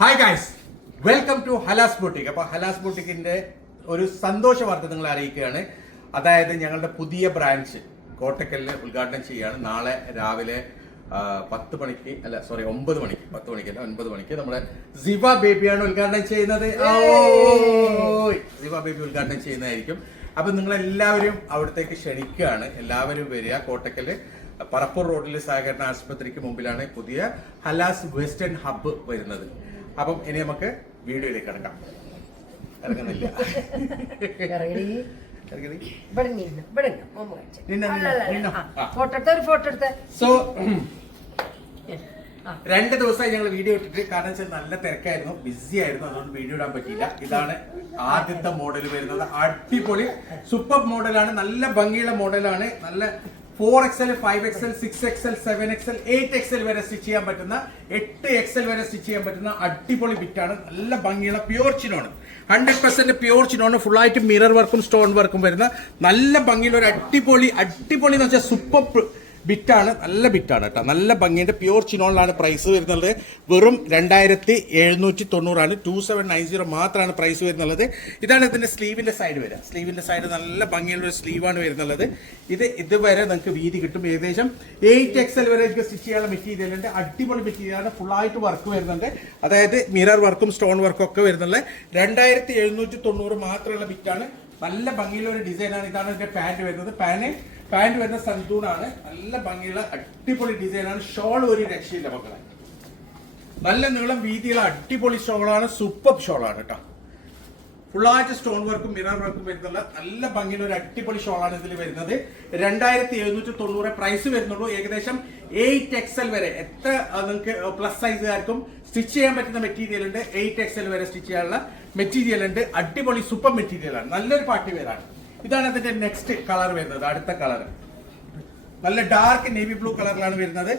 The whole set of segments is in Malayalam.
Hi guys welcome to Halas boutique അപ്പോൾ ഹലാസ് ബോട്ടിക്കിന്റെ ഒരു സന്തോഷ വാർത്ത നിങ്ങളെ അറിയിക്കുകയാണ്. അതായത് ഞങ്ങളുടെ പുതിയ ബ്രാഞ്ച് കോട്ടക്കലിൽ ഉദ്ഘാടനം ചെയ്യുകയാണ്. നാളെ രാവിലെ പത്ത് മണിക്ക് അല്ല സോറി ഒമ്പത് മണിക്ക് പത്ത് അല്ല ഒൻപത് മണിക്ക് നമ്മുടെ സിവ ബേബിയാണ് ഉദ്ഘാടനം ചെയ്യുന്നത്! സിവ ബേബി ഉദ്ഘാടനം ചെയ്യുന്നതായിരിക്കും. അപ്പൊ നിങ്ങളെല്ലാവരും അവിടത്തേക്ക് ക്ഷണിക്കുകയാണ്. എല്ലാവരും വരിക. കോട്ടക്കൽ പറപ്പൂർ റോഡിലെ സഹകരണ ആശുപത്രിക്ക് മുമ്പിലാണ് പുതിയ ഹലാസ് വെസ്റ്റേൺ ഹബ്ബ് വരുന്നത്. അപ്പം ഇനി നമുക്ക് വീഡിയോയിലേക്ക് കിടക്കാം. ഇറങ്ങുന്നില്ല. സോ രണ്ട് ദിവസമായി ഞങ്ങൾ വീഡിയോ ഇട്ടിട്ട്. കാരണം വെച്ചാൽ നല്ല തിരക്കായിരുന്നു. ബിസി ആയിരുന്നു. അതുകൊണ്ട് വീഡിയോ ഇടാൻ പറ്റിയില്ല. ഇതാണ് ആദ്യത്തെ മോഡൽ വരുന്നത്. അടിപൊളി. സൂപ്പർ മോഡലാണ് നല്ല ഭംഗിയുള്ള മോഡലാണ് നല്ല four XL five XL six XL seven XL eight XL വരെ സ്റ്റിച്ച് ചെയ്യാൻ പറ്റുന്ന എട്ട് എക്സൽ വരെ സ്റ്റിച്ച് ചെയ്യാൻ പറ്റുന്ന അടിപൊളി ബിറ്റാണ്. നല്ല ഭംഗിയുള്ള pure chinon. Hundred percent pure chinon. Full ആയിട്ട് മിറർ വർക്കും സ്റ്റോൺ വർക്കും വരുന്ന നല്ല ഭംഗിയുള്ള ഒരു അടിപൊളി അടിപൊളി എന്ന് വെച്ചാൽ സൂപ്പർ ബിറ്റാണ് നല്ല ബിറ്റാണ് കേട്ടോ. നല്ല ഭംഗിയുടെ പ്യൂർ ചിനോളിലാണ് പ്രൈസ് വരുന്നത്. വെറും രണ്ടായിരത്തി എഴുന്നൂറ്റി തൊണ്ണൂറാണ് ടു സെവൻ നയൻ സീറോ മാത്രമാണ് പ്രൈസ് വരുന്നുള്ളത് ഇതാണ് ഇതിന്റെ സ്ലീവിന്റെ സൈഡ് വരിക. സ്ലീവിന്റെ സൈഡ് നല്ല ഭംഗിയുള്ള ഒരു സ്ലീവാണ് വരുന്നുള്ളത് ഇത് ഇതുവരെ നിങ്ങൾക്ക് വീതി കിട്ടും. ഏകദേശം എയ്റ്റ് എക്സൽ വരെ എനിക്ക് സ്റ്റിച്ച് ചെയ്യാനുള്ള മെറ്റീരിയൽ ഉണ്ട്. അടിപൊളി മെറ്റീരിയലാണ് ഫുൾ ആയിട്ട് വർക്ക് വരുന്നുണ്ട്. അതായത് മിറർ വർക്കും സ്റ്റോൺ വർക്കും ഒക്കെ വരുന്നുള്ളത് രണ്ടായിരത്തി എഴുന്നൂറ്റി തൊണ്ണൂറ് മാത്രമുള്ള ബിറ്റാണ് നല്ല ഭംഗിയുള്ള ഒരു ഡിസൈനാണ് ഇതാണ് ഇതിന്റെ പാന്റ് വരുന്നത്. പാന് പാന്റ് വരുന്ന സന്തൂണാണ്. നല്ല ഭംഗിയുള്ള അടിപൊളി ഡിസൈനാണ് ഷോൾ ഒരു രക്ഷയില്ല മക്കളെ. നല്ല നീളം വീതിയുള്ള അടിപൊളി ഷോളാണ് സൂപ്പർ ഷോളാണ് കേട്ടോ. ഫുള്ളായിട്ട് സ്റ്റോൺ വർക്കും മിറർ വർക്കും വരുന്നുള്ള നല്ല ഭംഗിയുള്ള ഒരു അടിപൊളി ഷോളാണ് ഇതിൽ വരുന്നത്. രണ്ടായിരത്തി എഴുന്നൂറ്റി തൊണ്ണൂറ് പ്രൈസ് വരുന്നുള്ളൂ. ഏകദേശം എയ്റ്റ് എക്സൽ വരെ. എത്ര നിങ്ങൾക്ക് പ്ലസ് സൈസുകാർക്കും സ്റ്റിച്ച് ചെയ്യാൻ പറ്റുന്ന മെറ്റീരിയൽ ഉണ്ട്. എയ്റ്റ് എക്സൽ വരെ സ്റ്റിച്ച് ചെയ്യാനുള്ള മെറ്റീരിയൽ ഉണ്ട്. അടിപൊളി സൂപ്പർ മെറ്റീരിയലാണ് നല്ലൊരു പാർട്ടി വെയറാണ് ഇതാണ് അതിന്റെ നെക്സ്റ്റ് കളർ വരുന്നത് അടുത്ത കളർ നല്ല ഡാർക്ക് നേവി ബ്ലൂ കളറിലാണ് വരുന്നത്.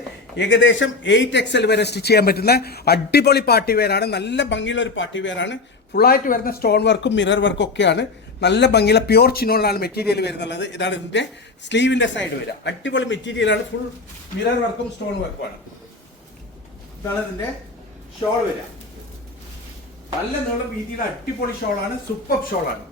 ഏകദേശം എയ്റ്റ് എക്സൽ വരെ സ്റ്റിച്ച് ചെയ്യാൻ പറ്റുന്ന അടിപൊളി പാർട്ടി വെയർ ആണ്. നല്ല ഭംഗിയുള്ള ഒരു പാർട്ടി full ആയിട്ട് വരുന്ന സ്റ്റോൺ വർക്കും മിറർ വർക്കും ഒക്കെയാണ്. നല്ല ഭംഗിയുള്ള പ്യൂർ ചിനോളാണ് മെറ്റീരിയൽ വരുന്നുള്ളത്. ഇതാണ് ഇതിന്റെ സ്ലീവിന്റെ സൈഡ് വരിക. അടിപൊളി മെറ്റീരിയൽ ആണ്. ഫുൾ മിറർ വർക്കും സ്റ്റോൺ വർക്കും ആണ്. ഇതാണ് ഇതിന്റെ ഷോൾ വരിക. നല്ല നീളം വീതിയുടെ അടിപൊളി ഷോളാണ് സൂപ്പർ ഷോളാണ്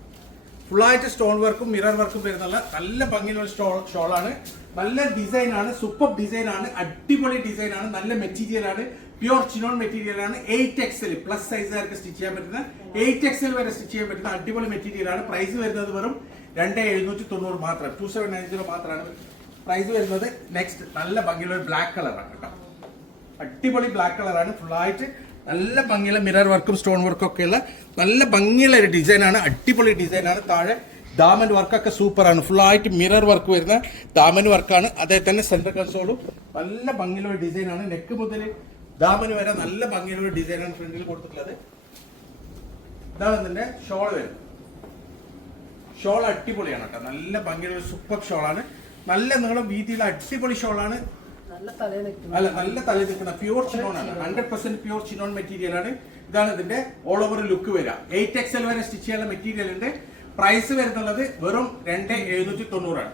ഫുള്ളായിട്ട് സ്റ്റോൺ വർക്കും മിറർ വർക്കും വരുന്നുള്ള നല്ല ഭംഗിയുള്ള സ്റ്റോൾ ഷോളാണ്. നല്ല ഡിസൈൻ ആണ് സൂപ്പർ ഡിസൈൻ ആണ് അടിപൊളി ഡിസൈൻ ആണ് നല്ല മെറ്റീരിയലാണ് പ്യൂർ ചിനോൺ മെറ്റീരിയലാണ് എയ്റ്റ് എക്സൽ പ്ലസ് സൈസുകാർക്ക് സ്റ്റിച്ച് ചെയ്യാൻ പറ്റുന്ന എയ്റ്റ് എക്സൽ വരെ സ്റ്റിച്ച് ചെയ്യാൻ പറ്റുന്ന അടിപൊളി മെറ്റീരിയലാണ്. പ്രൈസ് വരുന്നത് വെറും രണ്ട് എഴുന്നൂറ്റി തൊണ്ണൂറ് മാത്രം. ടു സെവൻ നയൻ സീറോ മാത്രമാണ് പ്രൈസ് വരുന്നത്. നെക്സ്റ്റ് നല്ല ഭംഗിയുള്ള ബ്ലാക്ക് കളറാണ് കേട്ടോ. അടിപൊളി ബ്ലാക്ക് കളറാണ് ഫുള്ളായിട്ട് നല്ല ഭംഗിയുള്ള മിറർ വർക്കും സ്റ്റോൺ വർക്കും ഉള്ള നല്ല ഭംഗിയുള്ള ഒരു ഡിസൈനാണ് അടിപൊളി ഡിസൈനാണ് താഴെ ദാമൻ വർക്കൊക്കെ സൂപ്പറാണ് ഫുള്ളായിട്ട് മിറർ വർക്ക് വരുന്ന ദാമൻ വർക്കാണ് അതേ തന്നെ സെന്റർ കൺസോളും നല്ല ഭംഗിയുള്ള ഡിസൈനാണ് നെക്ക് മുതൽ ദാമൻ വരെ നല്ല ഭംഗിയുള്ള ഡിസൈനാണ് ഫ്രണ്ടിൽ കൊടുത്തിട്ടുള്ളത്. ഇതാണ് തന്നെ ഷോൾ വരുന്നത് ഷോൾ അടിപൊളിയാണ് കേട്ടോ. നല്ല ഭംഗിയുള്ള സൂപ്പർ ഷോളാണ് നല്ല നീളം വീതിയുള്ള അടിപൊളി ഷോളാണ് അല്ല നല്ല തലയിൽ നിൽക്കുന്ന പ്യൂർ ചിനോൺ ആണ്. Hundred percent pure chinon material ആണ്. ഇതാണ് ഇതിന്റെ ഓൾ ഓവർ ലുക്ക് വരിക. എയ്റ്റ് എക്സൽ വരെ സ്റ്റിച്ച് ചെയ്യാനുള്ള മെറ്റീരിയൽ ഉണ്ട്. പ്രൈസ് വരുന്നുള്ളത് വെറും രണ്ട് എഴുന്നൂറ്റി തൊണ്ണൂറാണ്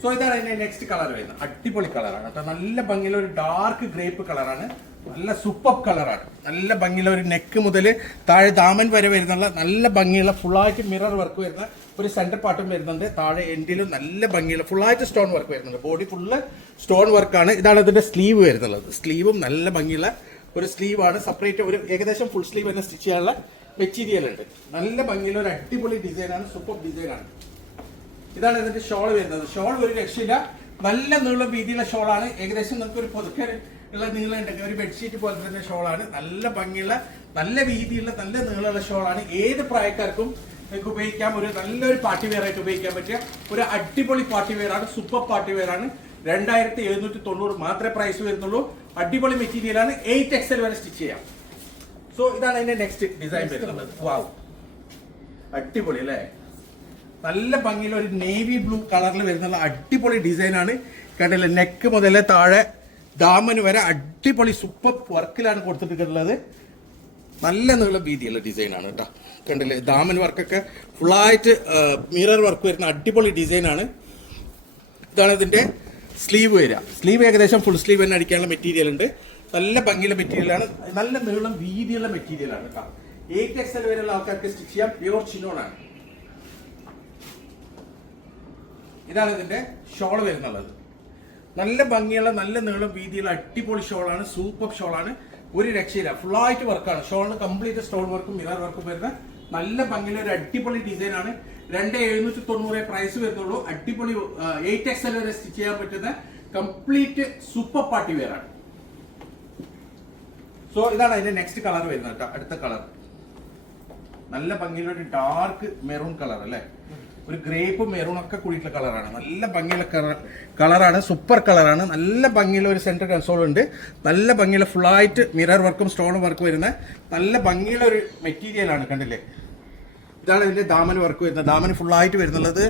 സോ ഇതാണ് അതിന്റെ നെക്സ്റ്റ് കളർ വരുന്നത്. അടിപൊളി കളറാണ് കേട്ടോ. നല്ല ഭംഗിയുള്ള ഒരു ഡാർക്ക് ഗ്രേപ്പ് കളറാണ് നല്ല സൂപ്പർ കളറാണ്. നല്ല ഭംഗിയുള്ള ഒരു നെക്ക് മുതൽ താഴെ ദാമൻ വരെ വരുന്നുള്ള നല്ല ഭംഗിയുള്ള ഫുള്ളായിട്ട് മിറർ വർക്ക് വരുന്ന ഒരു സെന്റർ പാർട്ടും വരുന്നുണ്ട്. താഴെ എൻഡിലും നല്ല ഭംഗിയുള്ള ഫുള്ളായിട്ട് സ്റ്റോൺ വർക്ക് വരുന്നുണ്ട്. ബോഡി ഫുള്ള് സ്റ്റോൺ വർക്കാണ് ഇതാണ് ഇതിന്റെ സ്ലീവ് വരുന്നുള്ളത്. സ്ലീവും നല്ല ഭംഗിയുള്ള ഒരു സ്ലീവാണ് സെപ്പറേറ്റ് ഒരു ഏകദേശം ഫുൾ സ്ലീവ് തന്നെ സ്റ്റിച്ച് ചെയ്യാനുള്ള മെറ്റീരിയൽ ഉണ്ട്. നല്ല ഭംഗിയുള്ള ഒരു അടിപൊളി ഡിസൈനാണ് സൂപ്പർ ഡിസൈനാണ് ഇതാണ് ഇതിന്റെ ഷോൾ വരുന്നത്. ഷോൾ ഒരു രക്ഷയില്ല. നല്ല നീളം വീതിയുള്ള ഷോളാണ് ഏകദേശം നമുക്ക് ഒരു പൊതുക്കെ ഉള്ള നീളം ഉണ്ടെങ്കിൽ ഒരു ബെഡ്ഷീറ്റ് പോലെ തന്നെ ഷോളാണ് നല്ല ഭംഗിയുള്ള നല്ല വീതിയുള്ള നല്ല നീളമുള്ള ഷോളാണ് ഏത് പ്രായക്കാർക്കും നിങ്ങൾക്ക് ഉപയോഗിക്കാം. ഒരു നല്ലൊരു പാർട്ടി വെയർ ആയിട്ട് ഉപയോഗിക്കാൻ പറ്റിയ ഒരു അടിപൊളി പാർട്ടി വെയർ ആണ്. സൂപ്പർ പാർട്ടി വെയർ ആണ്. രണ്ടായിരത്തി എഴുന്നൂറ്റി തൊണ്ണൂറ് മാത്രമേ പ്രൈസ് വരുന്നുള്ളൂ. അടിപൊളി മെറ്റീരിയൽ ആണ്. എയ്റ്റ് എക്സൽ വരെ സ്റ്റിച്ച് ചെയ്യാം. സോ ഇതാണ് അതിന്റെ നെക്സ്റ്റ് ഡിസൈൻ വരുന്നത്. വാവ് അടിപൊളി അല്ലേ? നല്ല ഭംഗിയിൽ ഒരു നേവി ബ്ലൂ കളറിൽ വരുന്ന അടിപൊളി ഡിസൈനാണ് കണ്ടില്ലേ? നെക്ക് മുതലേ താഴെ ദാമന് വരെ അടിപൊളി സൂപ്പർ വർക്കിലാണ് കൊടുത്തിട്ടുള്ളത്. നല്ല നീളം വീതിയുള്ള ഡിസൈനാണ് കേട്ടോ. കണ്ടില്ലേ? ദാമൻ വർക്കൊക്കെ ഫുള്ളായിട്ട് മിറർ വർക്ക് വരുന്ന അടിപൊളി ഡിസൈനാണ് ഇതാണ് ഇതിന്റെ സ്ലീവ് വരിക. സ്ലീവ് ഏകദേശം ഫുൾ സ്ലീവ് തന്നെ അടിക്കാനുള്ള മെറ്റീരിയൽ ഉണ്ട്. നല്ല ഭംഗിയുള്ള മെറ്റീരിയലാണ് നല്ല നീളം വീതിയുള്ള മെറ്റീരിയലാണ് കേട്ടോ. എയ്റ്റ് എക്സൽ വരെയുള്ള ആൾക്കാർക്ക് സ്റ്റിച്ച് ചെയ്യാം. പ്യൂർ ചിനോണാണ് ഇതാണ് ഇതിന്റെ ഷോൾ വരുന്നുള്ളത്. നല്ല ഭംഗിയുള്ള നല്ല നീളം വീതിയുള്ള അടിപൊളി ഷോളാണ് സൂപ്പർ ഷോളാണ്. ഒരു രക്ഷയില്ല. ആയിട്ട് വർക്കാണ്. ഷോളിന് കംപ്ലീറ്റ് സ്റ്റോൺ വർക്കും മിറർ വർക്കും വരുന്ന നല്ല ഭംഗിയുള്ള ഒരു അടിപൊളി ഡിസൈൻ ആണ് രണ്ട് എഴുന്നൂറ്റി തൊണ്ണൂറ് പ്രൈസ് വരുന്നുള്ളൂ. അടിപൊളി എയ്റ്റ് എക്സൽ വരെ സ്റ്റിച്ച് ചെയ്യാൻ പറ്റുന്ന കംപ്ലീറ്റ് സൂപ്പർ പാർട്ടി വെയർ ആണ്. സോ ഇതാണ് അതിന്റെ നെക്സ്റ്റ് കളർ വരുന്നത് അടുത്ത കളർ നല്ല ഭംഗിയുള്ള ഒരു ഡാർക്ക് മെറൂൺ കളർ അല്ലേ? ഒരു ഗ്രേപ്പ് മെറൂൺ ഒക്കെ കൂടിയിട്ടുള്ള കളറാണ്. നല്ല ഭംഗിയുള്ള കളറാണ് സൂപ്പർ കളറാണ്. നല്ല ഭംഗിയുള്ള ഒരു സെന്റർ കൺസോൾ ഉണ്ട്. നല്ല ഭംഗിയുള്ള ഫുള്ളായിട്ട് മിറർ വർക്കും സ്റ്റോൺ വർക്കും വരുന്ന നല്ല ഭംഗിയുള്ള ഒരു മെറ്റീരിയലാണ് കണ്ടില്ലേ? ഇതാണ് ഇതിന്റെ ദാമൻ വർക്ക് വരുന്നത്. ദാമൻ ഫുള്ളായിട്ട് വരുന്നുള്ളത്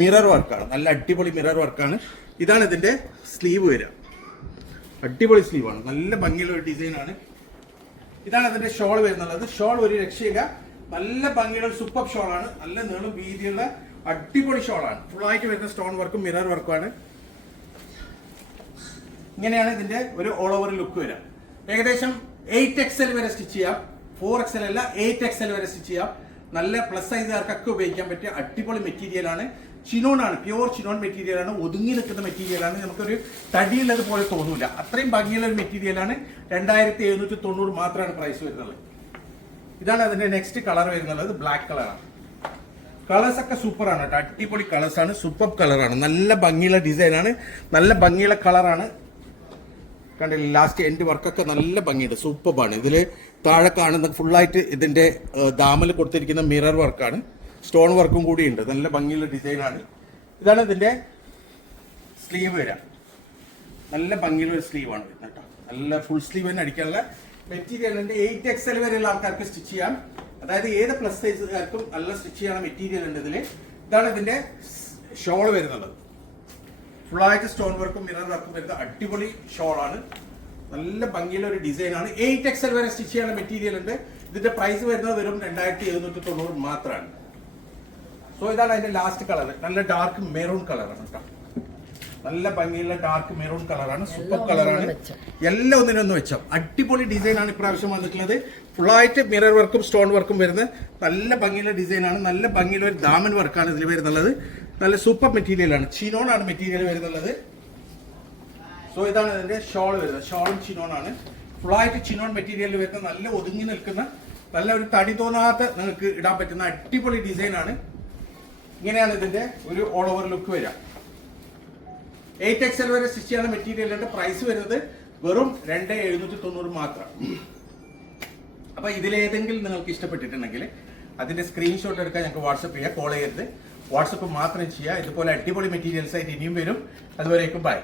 മിറർ വർക്കാണ് നല്ല അടിപൊളി മിറർ വർക്കാണ് ഇതാണ് ഇതിന്റെ സ്ലീവ് വരിക. അടിപൊളി സ്ലീവാണ് നല്ല ഭംഗിയുള്ള ഒരു ഡിസൈൻ ആണ്. ഇതാണ് അതിന്റെ ഷോൾ വരുന്നുള്ളത്. ഷോൾ ഒരു രക്ഷയില്ല. നല്ല ഭംഗിയുള്ള സൂപ്പർ ഷോൾ ആണ്. നല്ല നീളം വീതിയുള്ള അടിപൊളി ഷോളാണ്. ആയിട്ട് വരുന്ന സ്റ്റോൺ വർക്കും മിറർ വർക്കുമാണ്. ഇങ്ങനെയാണ് ഇതിന്റെ ഒരു ഓൾ ഓവർ ലുക്ക് വരിക. ഏകദേശം എയ്റ്റ് എക്സൽ വരെ സ്റ്റിച്ച് ചെയ്യാം. ഫോർ എക്സൽ അല്ല എയ്റ്റ് എക്സൽ വരെ സ്റ്റിച്ച് ചെയ്യാം. നല്ല പ്ലസ് സൈസുകാർക്കൊക്കെ ഉപയോഗിക്കാൻ പറ്റിയ അടിപൊളി ചിനോൺ ആണ്. പ്യുവർ ചിനോൺ മെറ്റീരിയലാണ് ഒതുങ്ങി നിൽക്കുന്ന മെറ്റീരിയലാണ് നമുക്കൊരു തടിയുള്ളത് പോലെ തോന്നൂല. അത്രയും ഭംഗിയുള്ള ഒരു മെറ്റീരിയൽ ആണ്. രണ്ടായിരത്തി എഴുന്നൂറ്റി തൊണ്ണൂറ് മാത്രമാണ് പ്രൈസ് വരുന്നത്. ഇതാണ് അതിന്റെ നെക്സ്റ്റ് കളർ വരുന്നത്. ബ്ലാക്ക് കളറാണ് കളേഴ്സ് ഒക്കെ സൂപ്പറാണ് കേട്ടോ. അടിപൊളി ആണ്. സൂപ്പർ കളറാണ് നല്ല ഭംഗിയുള്ള ഡിസൈനാണ് നല്ല ഭംഗിയുള്ള കളറാണ് കണ്ടില്ല ലാസ്റ്റ് എൻഡ് വർക്കൊക്കെ നല്ല ഭംഗിയുണ്ട്. സൂപ്പറാണ് ഇതിൽ താഴെ കാണുന്ന ഫുള്ളായിട്ട് ഇതിന്റെ ദാമിൽ കൊടുത്തിരിക്കുന്ന മിറർ വർക്കാണ് സ്റ്റോൺ വർക്കും കൂടി ഉണ്ട് നല്ല ഭംഗിയുള്ള ഡിസൈനാണ് ഇതാണ് ഇതിന്റെ സ്ലീവ് വരാം നല്ല ഭംഗിയുള്ള ഒരു സ്ലീവാണ് കേട്ടോ. നല്ല ഫുൾ സ്ലീവ് തന്നെ അടിക്കാനുള്ള മെറ്റീരിയൽ എയ്റ്റ് എക്സൽ വരെയുള്ള ആൾക്കാർക്ക് സ്റ്റിച്ച് ചെയ്യാം. അതായത് ഏത് പ്ലസ് സൈസുകാർക്കും നല്ല സ്റ്റിച്ച് ചെയ്യണ മെറ്റീരിയൽ ഉണ്ട് ഇതിൽ ഇതാണ് ഇതിന്റെ ഷോൾ വരുന്നത്. ഫുള്ളായിട്ട് സ്റ്റോൺ വർക്കും മിറർ വർക്കും വരുന്ന അടിപൊളി ആണ്. നല്ല ഭംഗിയുള്ള ഒരു ഡിസൈൻ ആണ് എയ്റ്റ് എക്സൽ വരെ സ്റ്റിച്ച് ചെയ്യണ മെറ്റീരിയൽ ഉണ്ട്. ഇതിന്റെ പ്രൈസ് വരുന്നത് വെറും രണ്ടായിരത്തി എഴുന്നൂറ്റി തൊണ്ണൂറ് മാത്രമാണ് സോ ഇതാണ് അതിന്റെ ലാസ്റ്റ് കളർ നല്ല ഡാർക്ക് മെറൂൺ കളറാണ് കേട്ടോ നല്ല ഭംഗിയുള്ള ഡാർക്ക് മെറൂൺ കളറാണ് സൂപ്പർ കളറാണ്. എല്ലാം ഒന്നിനൊന്ന് വെച്ചോ. അടിപൊളി ഡിസൈൻ ആണ് ഇപ്രാവശ്യം വന്നിട്ടുള്ളത്. ഫുള്ളായിട്ട് മിറർ വർക്കും സ്റ്റോൺ വർക്കും വരുന്ന നല്ല ഭംഗിയുള്ള ഡിസൈൻ ആണ്. നല്ല ഭംഗിയുള്ള ഒരു ദാമൻ വർക്കാണ് ഇതിൽ വരുന്നുള്ളത്. നല്ല സൂപ്പർ മെറ്റീരിയൽ ആണ്. ചിനോൺ ആണ് മെറ്റീരിയൽ വരുന്നുള്ളത്. സോ ഇതാണ് ഇതിന്റെ ഷോൾ വരുന്നത്. ഷോളും ചിനോൺ ആണ്. ഫുള്ളായിട്ട് ചിനോൺ മെറ്റീരിയൽ വരുന്ന നല്ല ഒതുങ്ങി നിൽക്കുന്ന നല്ല ഒരു തടി തോന്നാത്ത നിങ്ങൾക്ക് ഇടാൻ പറ്റുന്ന അടിപൊളി ഡിസൈൻ ആണ്. ഇങ്ങനെയാണ് ഇതിന്റെ ഒരു ഓൾ ഓവർ ലുക്ക് വരിക. എയ്റ്റ് എക്സൽ വരെ സ്റ്റിച്ച് ചെയ്യുന്ന മെറ്റീരിയലിന്റെ പ്രൈസ് വരുന്നത് വെറും രണ്ട് എഴുന്നൂറ്റി തൊണ്ണൂറ് മാത്രം. അപ്പൊ ഇതിലേതെങ്കിലും നിങ്ങൾക്ക് ഇഷ്ടപ്പെട്ടിട്ടുണ്ടെങ്കിൽ അതിന്റെ സ്ക്രീൻഷോട്ട് എടുക്കാൻ ഞങ്ങൾക്ക് വാട്സപ്പ് ചെയ്യുക കോൾ ചെയ്യരുത്. വാട്സപ്പ് മാത്രം ചെയ്യുക ഇതുപോലെ അടിപൊളി മെറ്റീരിയൽസ് ആയിട്ട് ഇനിയും വരും. അതുവരേക്കും ബൈ